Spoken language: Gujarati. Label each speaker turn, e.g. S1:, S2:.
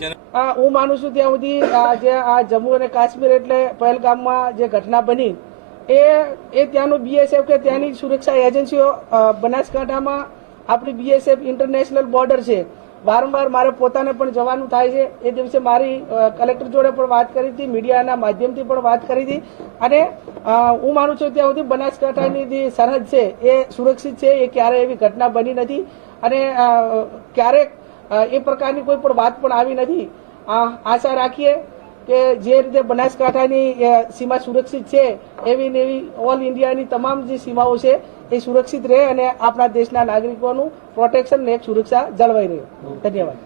S1: છે. હું
S2: માનું છું ત્યાં સુધી આ જમ્મુ અને કાશ્મીર એટલે પહેલગામમાં જે ઘટના બની, એ એ ત્યાંનું બીએસએફ કે ત્યાંની સુરક્ષા એજન્સીઓ બનાસકાંઠામાં આપણી બીએસએફ ઇન્ટરનેશનલ બોર્ડર છે. વારંવાર મારે પોતાને પણ જવાનું થાય છે. એ દિવસે મારી કલેક્ટર જોડે પણ વાત કરી હતી, મીડિયાના માધ્યમથી પણ વાત કરી હતી. અને હું માનું છું ત્યાં સુધી બનાસકાંઠાની જે સરહદ છે, એ સુરક્ષિત છે, એ ક્યારેય એવી ઘટના બની નથી. અને ક્યારેક એ પ્રકારની કોઈ પણ વાત પણ આવી નથી. આશા રાખીએ કે જે રીતે બનાસકાંઠાની સીમા સુરક્ષિત છે, એવી ને એવી ઓલ ઇન્ડિયાની તમામ જે સીમાઓ છે, એ સુરક્ષિત રહે અને આપણા દેશના નાગરિકોનું પ્રોટેક્શન ને સુરક્ષા જળવાઈ રહે. ધન્યવાદ.